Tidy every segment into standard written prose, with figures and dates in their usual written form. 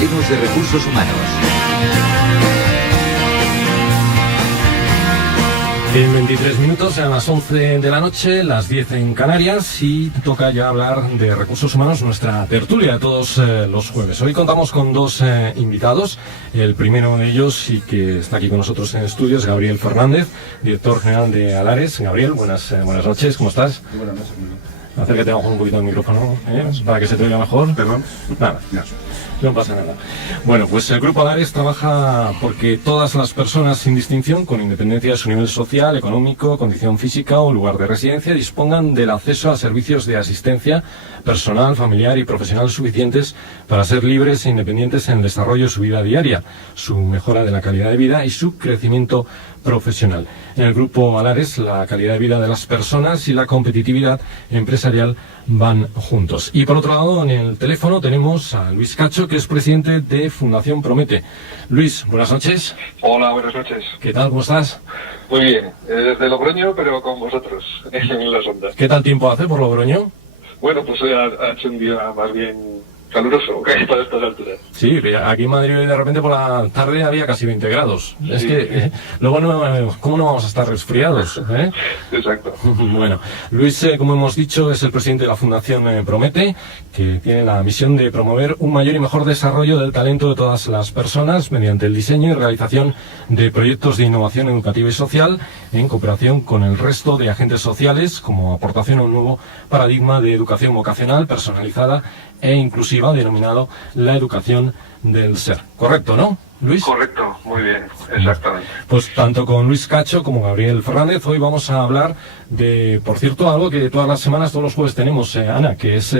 Hablemos de recursos humanos. En 23 minutos, a las 11 de la noche, las 10 en Canarias, y toca ya hablar de recursos humanos, nuestra tertulia de todos los jueves. Hoy contamos con dos invitados. El primero de ellos, y que está aquí con nosotros en estudios, Gabriel Fernández, director general de Alares. Gabriel, buenas noches, ¿cómo estás? Buenas noches. Acércate un poquito al micrófono, para que se te oiga mejor. Perdón. Nada. Ya. No pasa nada. Bueno, pues el Grupo Alares trabaja porque todas las personas sin distinción, con independencia de su nivel social, económico, condición física o lugar de residencia, dispongan del acceso a servicios de asistencia personal, familiar y profesional suficientes para ser libres e independientes en el desarrollo de su vida diaria, su mejora de la calidad de vida y su crecimiento profesional. En el Grupo Alares, la calidad de vida de las personas y la competitividad empresarial van juntos. Y por otro lado, en el teléfono tenemos a Luis Cacho, que es presidente de Fundación Promete. Luis, buenas noches. Hola, buenas noches. ¿Qué tal? ¿Cómo estás? Muy bien, desde Logroño, pero con vosotros en las ondas. ¿Qué tal tiempo hace por Logroño? Bueno, pues hoy ha hecho un día más bien caluroso, ¿okay? Para estas alturas. Sí, aquí en Madrid de repente por la tarde había casi 20 grados. Sí. Es que luego ¿cómo no vamos a estar resfriados? Exacto. Bueno, Luis, como hemos dicho, es el presidente de la Fundación Promete, que tiene la misión de promover un mayor y mejor desarrollo del talento de todas las personas mediante el diseño y realización de proyectos de innovación educativa y social en cooperación con el resto de agentes sociales, como aportación a un nuevo paradigma de educación vocacional personalizada e inclusiva, denominado la educación del ser. ¿Correcto, no, Luis? Correcto, muy bien, exactamente. Pues tanto con Luis Cacho como Gabriel Fernández, hoy vamos a hablar de, por cierto, algo que todas las semanas, todos los jueves tenemos, Ana, que es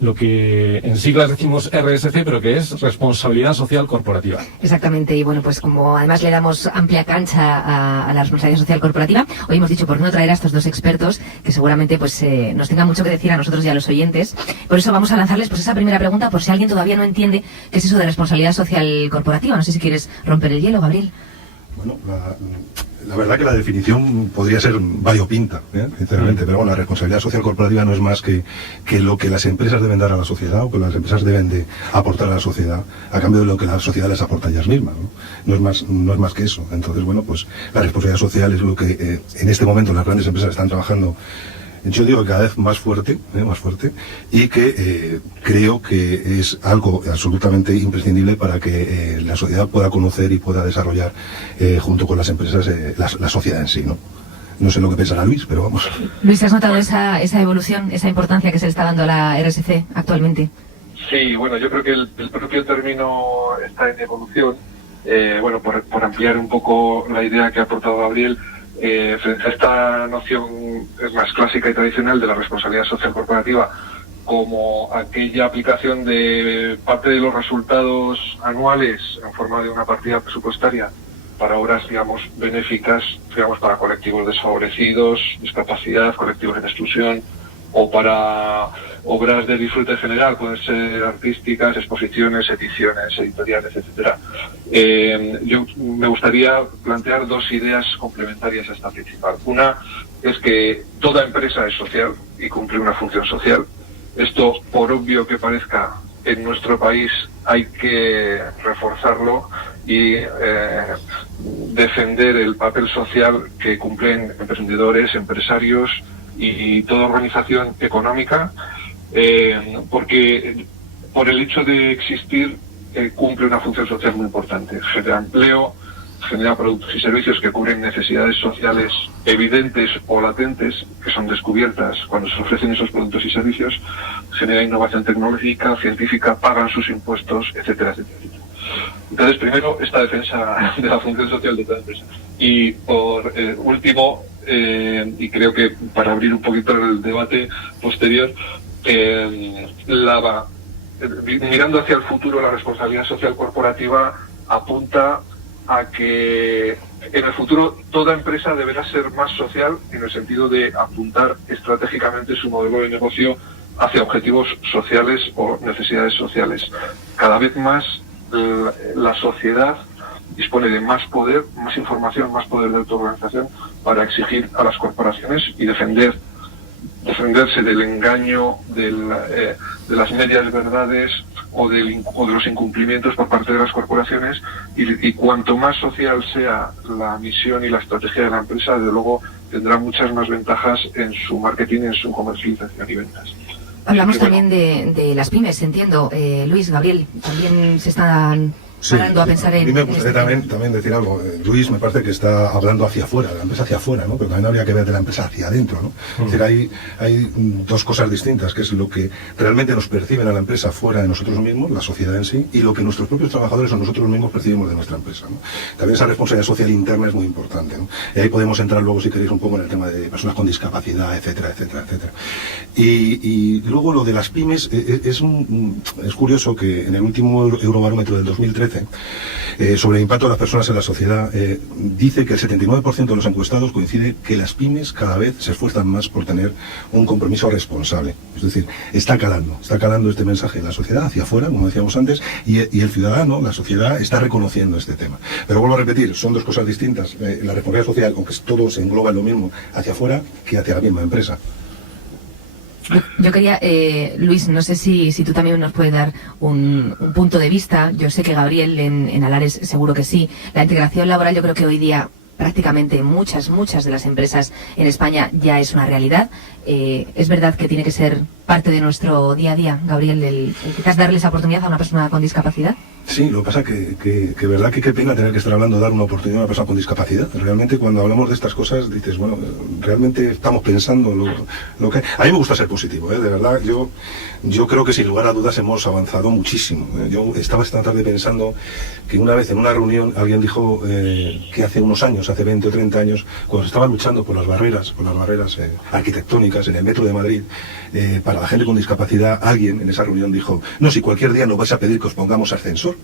lo que en siglas decimos RSC, pero que es responsabilidad social corporativa. Exactamente, y bueno, pues como además le damos amplia cancha a la responsabilidad social corporativa, hoy hemos dicho por no traer a estos dos expertos, que seguramente pues nos tengan mucho que decir a nosotros y a los oyentes. Por eso vamos a lanzarles pues esa primera pregunta, por si alguien todavía no entiende qué es eso de responsabilidad social corporativa. No sé si quieres romper el hielo, Gabriel. Bueno, la verdad que la definición podría ser variopinta, sinceramente, pero bueno, la responsabilidad social corporativa no es más que lo que las empresas deben dar a la sociedad, o que las empresas deben de aportar a la sociedad a cambio de lo que la sociedad les aporta a ellas mismas, ¿no? No es más que eso. Entonces, bueno, pues la responsabilidad social es lo que en este momento las grandes empresas están trabajando. Yo digo que cada vez más fuerte, y que creo que es algo absolutamente imprescindible para que la sociedad pueda conocer y pueda desarrollar junto con las empresas la sociedad en sí, ¿no? No sé lo que pensará Luis, pero vamos. Luis, ¿has notado esa evolución, esa importancia que se le está dando a la RSC actualmente? Sí, bueno, yo creo que el propio término está en evolución. Bueno, por ampliar un poco la idea que ha aportado Gabriel, frente a esta noción más clásica y tradicional de la responsabilidad social corporativa como aquella aplicación de parte de los resultados anuales en forma de una partida presupuestaria para obras, digamos, benéficas, digamos, para colectivos desfavorecidos, discapacidad, colectivos en exclusión, o para obras de disfrute general, pueden ser artísticas, exposiciones, ediciones, editoriales, etcétera. Yo me gustaría plantear dos ideas complementarias a esta principal. Una es que toda empresa es social y cumple una función social. Esto, por obvio que parezca, en nuestro país hay que reforzarlo y defender el papel social que cumplen emprendedores, empresarios y toda organización económica, porque por el hecho de existir cumple una función social muy importante. Genera empleo, genera productos y servicios que cubren necesidades sociales evidentes o latentes que son descubiertas cuando se ofrecen esos productos y servicios, genera innovación tecnológica, científica, pagan sus impuestos, etcétera, etcétera, etcétera. Entonces, primero, esta defensa de la función social de toda empresa. Y por último, y creo que para abrir un poquito el debate posterior, mirando hacia el futuro, la responsabilidad social corporativa apunta a que en el futuro toda empresa deberá ser más social en el sentido de apuntar estratégicamente su modelo de negocio hacia objetivos sociales o necesidades sociales. Cada vez más la sociedad dispone de más poder, más información, más poder de autoorganización para exigir a las corporaciones y defenderse del engaño, de las medias verdades o de los incumplimientos por parte de las corporaciones, y cuanto más social sea la misión y la estrategia de la empresa, desde luego tendrá muchas más ventajas en su marketing, en su comercialización y ventas. Hablamos también de las pymes, entiendo. Luis, Gabriel, también se están parando a pensar en... A mí me gustaría también decir algo. Luis me parece que está hablando hacia afuera, de la empresa hacia afuera, ¿no? Pero también habría que ver de la empresa hacia adentro, ¿no? Es decir, hay dos cosas distintas, que es lo que realmente nos perciben a la empresa fuera de nosotros mismos, la sociedad en sí, y lo que nuestros propios trabajadores o nosotros mismos percibimos de nuestra empresa, ¿no? También esa responsabilidad social interna es muy importante, ¿no? Y ahí podemos entrar luego, si queréis, un poco en el tema de personas con discapacidad, etcétera, etcétera, etcétera. Y luego lo de las pymes, es curioso que en el último Eurobarómetro del 2013, sobre el impacto de las personas en la sociedad, dice que el 79% de los encuestados coincide que las pymes cada vez se esfuerzan más por tener un compromiso responsable. Es decir, está calando este mensaje en la sociedad hacia afuera, como decíamos antes, y el ciudadano, la sociedad, está reconociendo este tema. Pero vuelvo a repetir, son dos cosas distintas. La responsabilidad social, aunque todo se engloba en lo mismo, hacia afuera que hacia la misma empresa. Yo quería, Luis, no sé si tú también nos puedes dar un punto de vista. Yo sé que Gabriel en Alares seguro que sí. La integración laboral, yo creo que hoy día prácticamente muchas de las empresas en España ya es una realidad. Es verdad que tiene que ser parte de nuestro día a día, Gabriel, el quizás darle esa oportunidad a una persona con discapacidad. Sí, lo que pasa que verdad que qué pena tener que estar hablando de dar una oportunidad a una persona con discapacidad. Realmente cuando hablamos de estas cosas dices, bueno, realmente estamos pensando lo que... A mí me gusta ser positivo, de verdad. Yo creo que sin lugar a dudas hemos avanzado muchísimo. Yo estaba esta tarde pensando que una vez en una reunión alguien dijo que hace unos años, hace 20 o 30 años, cuando se estaba luchando por las barreras arquitectónicas en el metro de Madrid, para la gente con discapacidad, alguien en esa reunión dijo, no, si cualquier día nos vais a pedir que os pongamos ascensor.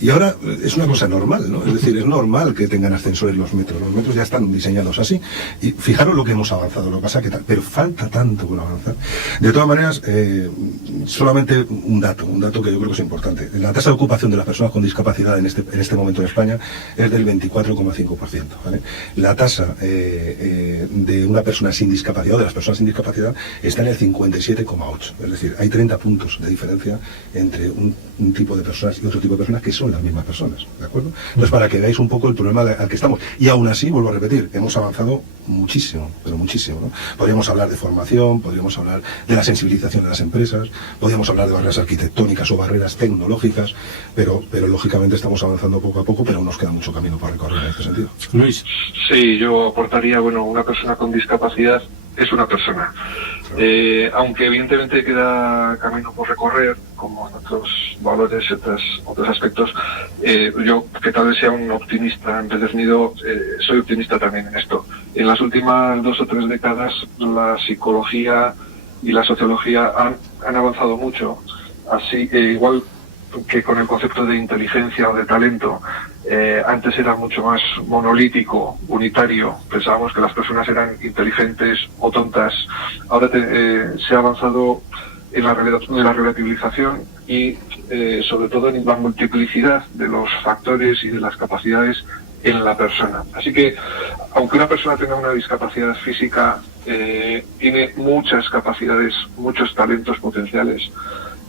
Y ahora es una cosa normal, ¿no? Es decir, es normal que tengan ascensores los metros ya están diseñados así. Y fijaros lo que hemos avanzado, lo que pasa que pero falta tanto por avanzar. De todas maneras, solamente un dato que yo creo que es importante. La tasa de ocupación de las personas con discapacidad en este momento en España es del 24,5%, ¿vale? La tasa de una persona sin discapacidad, o de las personas sin discapacidad, está en el 57,8%. Es decir, hay 30 puntos de diferencia entre un tipo de personas y otro tipo de personas que son las mismas personas, ¿de acuerdo? Entonces, para que veáis un poco el problema al que estamos. Y aún así, vuelvo a repetir, hemos avanzado muchísimo, pero muchísimo, ¿no? Podríamos hablar de formación, podríamos hablar de la sensibilización de las empresas, podríamos hablar de barreras arquitectónicas o barreras tecnológicas, pero lógicamente estamos avanzando poco a poco, pero aún nos queda mucho camino para recorrer en este sentido. Luis. Sí, yo aportaría, una persona con discapacidad es una persona. Aunque evidentemente queda camino por recorrer, como en otros valores y otros aspectos, yo, que tal vez sea un optimista empedernido, soy optimista también en esto. En las últimas 2 o 3 décadas la psicología y la sociología han avanzado mucho, así igual que con el concepto de inteligencia o de talento. Antes era mucho más monolítico, unitario, pensábamos que las personas eran inteligentes o tontas. Ahora se ha avanzado en la relativización y sobre todo en la multiplicidad de los factores y de las capacidades en la persona. Así que, aunque una persona tenga una discapacidad física, tiene muchas capacidades, muchos talentos potenciales.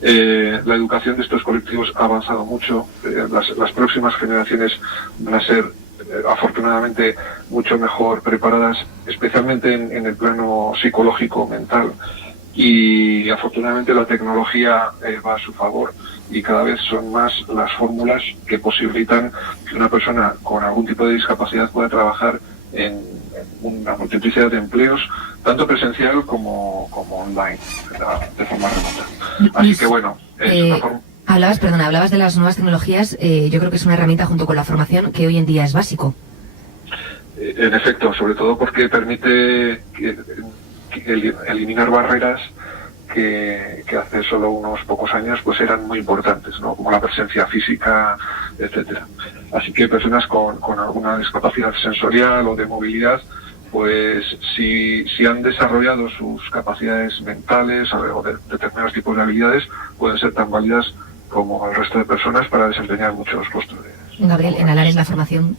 La educación de estos colectivos ha avanzado mucho. Las próximas generaciones van a ser afortunadamente mucho mejor preparadas, especialmente en el plano psicológico, mental, y afortunadamente la tecnología va a su favor y cada vez son más las fórmulas que posibilitan que una persona con algún tipo de discapacidad pueda trabajar en una multiplicidad de empleos, tanto presencial como online, de forma remota. Así que bueno, es una forma... Hablabas de las nuevas tecnologías. Yo creo que es una herramienta junto con la formación que hoy en día es básico. En efecto, sobre todo porque permite eliminar barreras que hace solo unos pocos años pues eran muy importantes, ¿no? Como la presencia física, etcétera. Así que personas con alguna discapacidad sensorial o de movilidad, pues si han desarrollado sus capacidades mentales o de determinados tipos de habilidades, pueden ser tan válidas como el resto de personas para desempeñar muchos puestos. Gabriel, en Alares la formación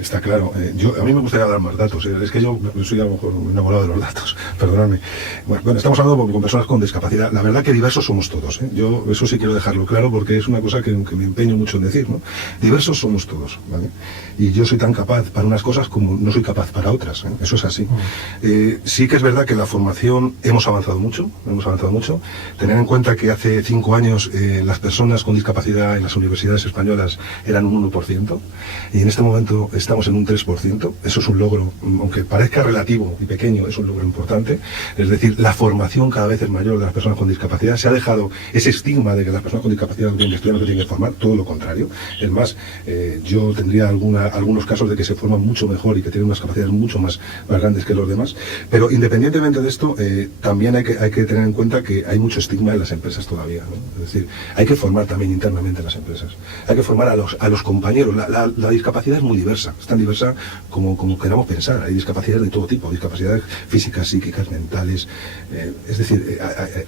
Está claro. A mí me gustaría dar más datos. Es que yo soy a lo mejor enamorado de los datos. Perdonadme. Bueno, estamos hablando con personas con discapacidad. La verdad que diversos somos todos. Yo eso sí quiero dejarlo claro porque es una cosa que me empeño mucho en decir, ¿no? Diversos somos todos, ¿vale? Y yo soy tan capaz para unas cosas como no soy capaz para otras, ¿eh? Eso es así. Sí que es verdad que la formación hemos avanzado mucho. Tener en cuenta que hace 5 años las personas con discapacidad en las universidades españolas eran un 1%, y en este momento estamos en un 3%. Eso es un logro, aunque parezca relativo y pequeño, es un logro importante. Es decir, la formación cada vez es mayor de las personas con discapacidad. Se ha dejado ese estigma de que las personas con discapacidad no tienen que estudiar, no tienen que formar, todo lo contrario. Es más, yo tendría algunos casos de que se forman mucho mejor y que tienen unas capacidades mucho más grandes que los demás. Pero independientemente de esto, también hay que tener en cuenta que hay mucho estigma en las empresas todavía, ¿no? Es decir, hay que formar también internamente en las empresas. Hay que formar a los compañeros. La discapacidad es muy diversa, es tan diversa como queramos pensar. Hay discapacidades de todo tipo, discapacidades físicas, psíquicas, mentales, es decir,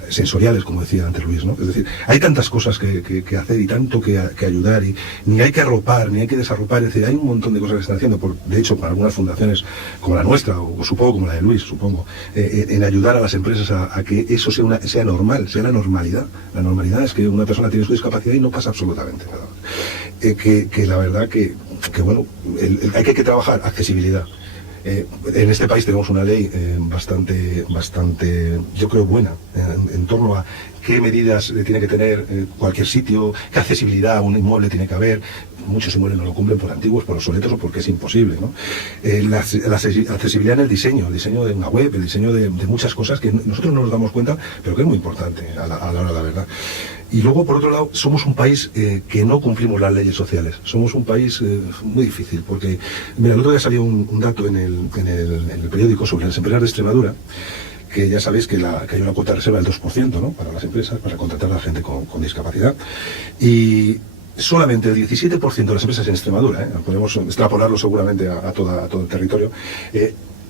sensoriales, como decía antes Luis, ¿no? Es decir, hay tantas cosas que hacer y tanto que ayudar, y ni hay que arropar, ni hay que desarropar. Es decir, hay un montón de cosas que están haciendo, de hecho, para algunas fundaciones como la nuestra, o supongo como la de Luis, en ayudar a las empresas a que eso sea normal, sea la normalidad. La normalidad es que una persona tiene su discapacidad y no pasa absolutamente nada. Que la verdad que bueno, hay que trabajar accesibilidad. En este país tenemos una ley bastante, yo creo, buena en torno a qué medidas tiene que tener cualquier sitio, qué accesibilidad a un inmueble tiene que haber. Muchos inmuebles no lo cumplen por antiguos, por obsoletos o porque es imposible, ¿no? La accesibilidad en el diseño de una web, el diseño de muchas cosas que nosotros no nos damos cuenta, pero que es muy importante a la hora de la verdad. Y luego, por otro lado, somos un país que no cumplimos las leyes sociales. Somos un país muy difícil, porque, mira, el otro día salió un dato en el periódico sobre las empresas de Extremadura, que ya sabéis que hay una cuota de reserva del 2%, ¿no?, para las empresas, para contratar a la gente con discapacidad. Y solamente el 17% de las empresas en Extremadura, podemos extrapolarlo seguramente a todo el territorio,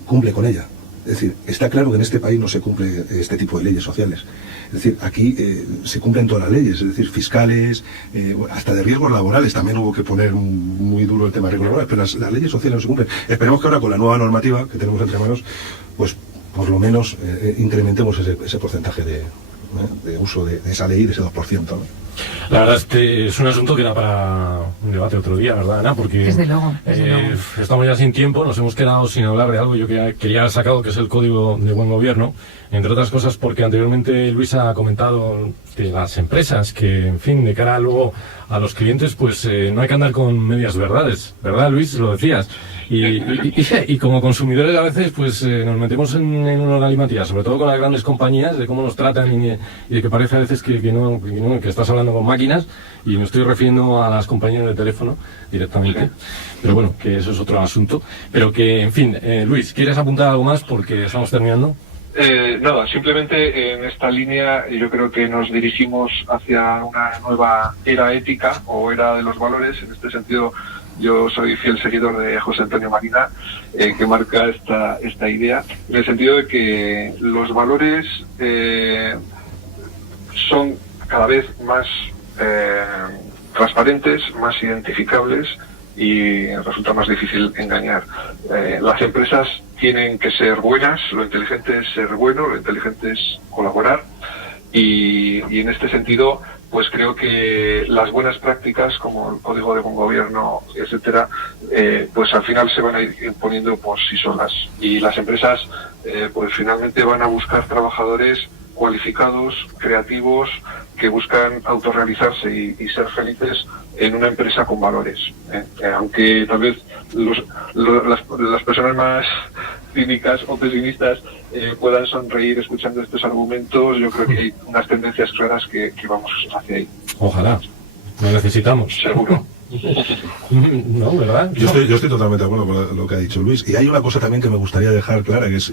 cumple con ella. Es decir, está claro que en este país no se cumple este tipo de leyes sociales. Es decir, aquí se cumplen todas las leyes, es decir, fiscales, hasta de riesgos laborales. También hubo que poner muy duro el tema de riesgos laborales, pero las leyes sociales no se cumplen. Esperemos que ahora, con la nueva normativa que tenemos entre manos, pues por lo menos incrementemos ese porcentaje de uso de esa ley, de ese 2%, ¿no? La verdad es un asunto que da para un debate otro día, ¿verdad, Ana? Porque desde luego. Estamos ya sin tiempo, nos hemos quedado sin hablar de algo yo que quería haber sacado, que es el Código de Buen Gobierno, entre otras cosas porque anteriormente Luis ha comentado de las empresas que, en fin, de cara luego a los clientes, pues no hay que andar con medias verdades, ¿verdad, Luis? Lo decías. Y como consumidores a veces pues nos metemos en una galimatía, sobre todo con las grandes compañías, de cómo nos tratan y de que parece a veces que estás hablando con máquinas, y me estoy refiriendo a las compañías de teléfono directamente. Pero bueno, que eso es otro asunto. Pero que, en fin, Luis, ¿quieres apuntar algo más? Porque estamos terminando. Nada, simplemente en esta línea yo creo que nos dirigimos hacia una nueva era ética o era de los valores. En este sentido, yo soy fiel seguidor de José Antonio Marina, que marca esta idea, en el sentido de que los valores son cada vez más transparentes, más identificables, y resulta más difícil engañar. Las empresas tienen que ser buenas, lo inteligente es ser bueno, lo inteligente es colaborar, y en este sentido pues creo que las buenas prácticas como el Código de Buen Gobierno, etcétera, pues al final se van a ir imponiendo por sí solas, y las empresas pues finalmente van a buscar trabajadores cualificados, creativos, que buscan autorrealizarse y ser felices en una empresa con valores. Aunque tal vez las personas más cínicas o pesimistas puedan sonreír escuchando estos argumentos, yo creo que hay unas tendencias claras que vamos hacia ahí. Ojalá, lo necesitamos. Seguro. No, ¿verdad? Yo estoy totalmente de acuerdo con lo que ha dicho Luis. Y hay una cosa también que me gustaría dejar clara, que es,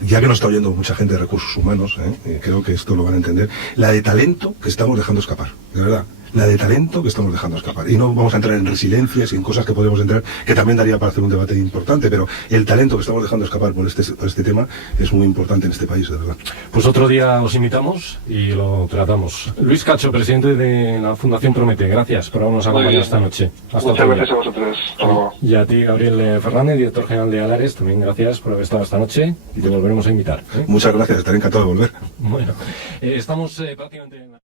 ya que nos está oyendo mucha gente de recursos humanos, creo que esto lo van a entender, la de talento que estamos dejando escapar. De verdad, la de talento que estamos dejando escapar. Y no vamos a entrar en resiliencias y en cosas que podemos entrar, que también daría para hacer un debate importante, pero el talento que estamos dejando escapar por este tema es muy importante en este país, de verdad. Pues otro día os invitamos y lo tratamos. Luis Cacho, presidente de la Fundación Promete, gracias por habernos acompañado esta noche. Muchas gracias a vosotros. Hasta luego. Y a ti, Gabriel Fernández, director general de Alares, también gracias por haber estado esta noche y te volveremos a invitar. Muchas gracias, estaré encantado de volver. Bueno, estamos prácticamente en la...